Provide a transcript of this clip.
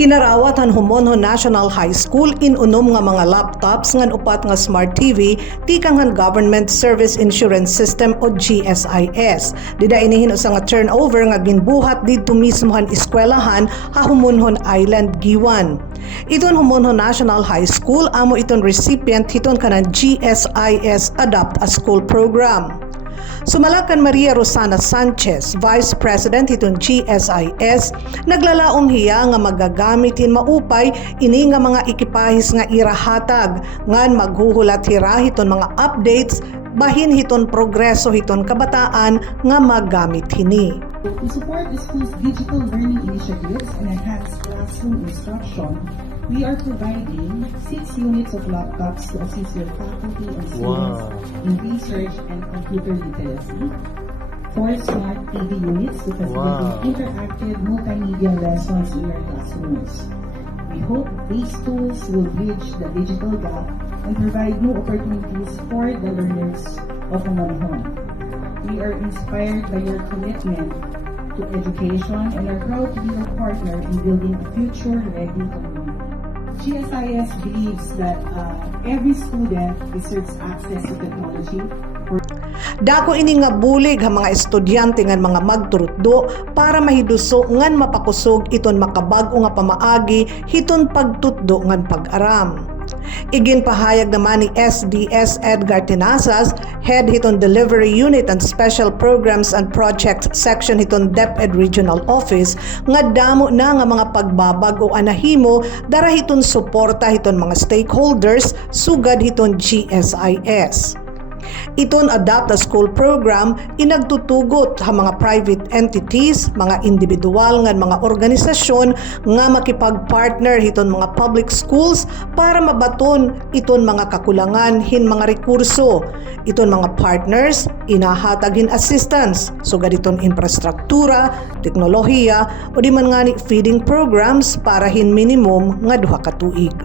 Kinarawat han Humonhon National High School inunom nga mga laptops ngan upat nga smart TV tikang han Government Service Insurance System o GSIS. Dida inihin usa nga turnover nga ginbuhat didto mismo han eskwelahan ha Humonhon Island Giwan. Iton Humonhon National High School amo iton recipient hiton kanang GSIS Adopt a School program. Sumalakan Maria Rosana Sanchez, Vice President itong GSIS, naglalaom hiya nga magagamitin maupay ini nga mga ekipahis nga irahatag ngan maghuhulat hira hiton mga updates bahin hiton progreso hiton kabataan nga maggamit hini. To support the school's digital learning initiatives and enhance classroom instruction, we are providing 6 units of laptops to assist your faculty and students in research and computer literacy, 4 smart TV units to facilitate interactive multimedia lessons in your classrooms. We hope these tools will bridge the digital gap and provide new opportunities for the learners of Humonhon. We are inspired by your commitment to education and are proud to be your partner in building a future-ready community. GSIS believes that every student deserves access to technology. Dako ini nga bulig ha mga estudyante ngan mga magturutdo para mahiduso ngan mapakusog iton makabag-o nga pamaagi hiton pagtutdo ngan pag-aram. Iginpahayag naman ni SDS Edgar Tinasas, Head hiton Delivery Unit and Special Programs and Projects Section hiton DepEd Regional Office nga damo na nga mga pagbabag o anahimo dara hiton suporta hiton mga stakeholders sugad hiton GSIS. Iton Adopt a School program inagtutugot ha mga private entities, mga individual ngan mga organisasyon nga makipag-partner hiton mga public schools para mabaton iton mga kakulangan hin mga rekurso. Iton mga partners inahatag hin assistance sugad iton infrastruktura, teknolohiya o di man ngani feeding programs para hin minimum nga 2 ka tuig.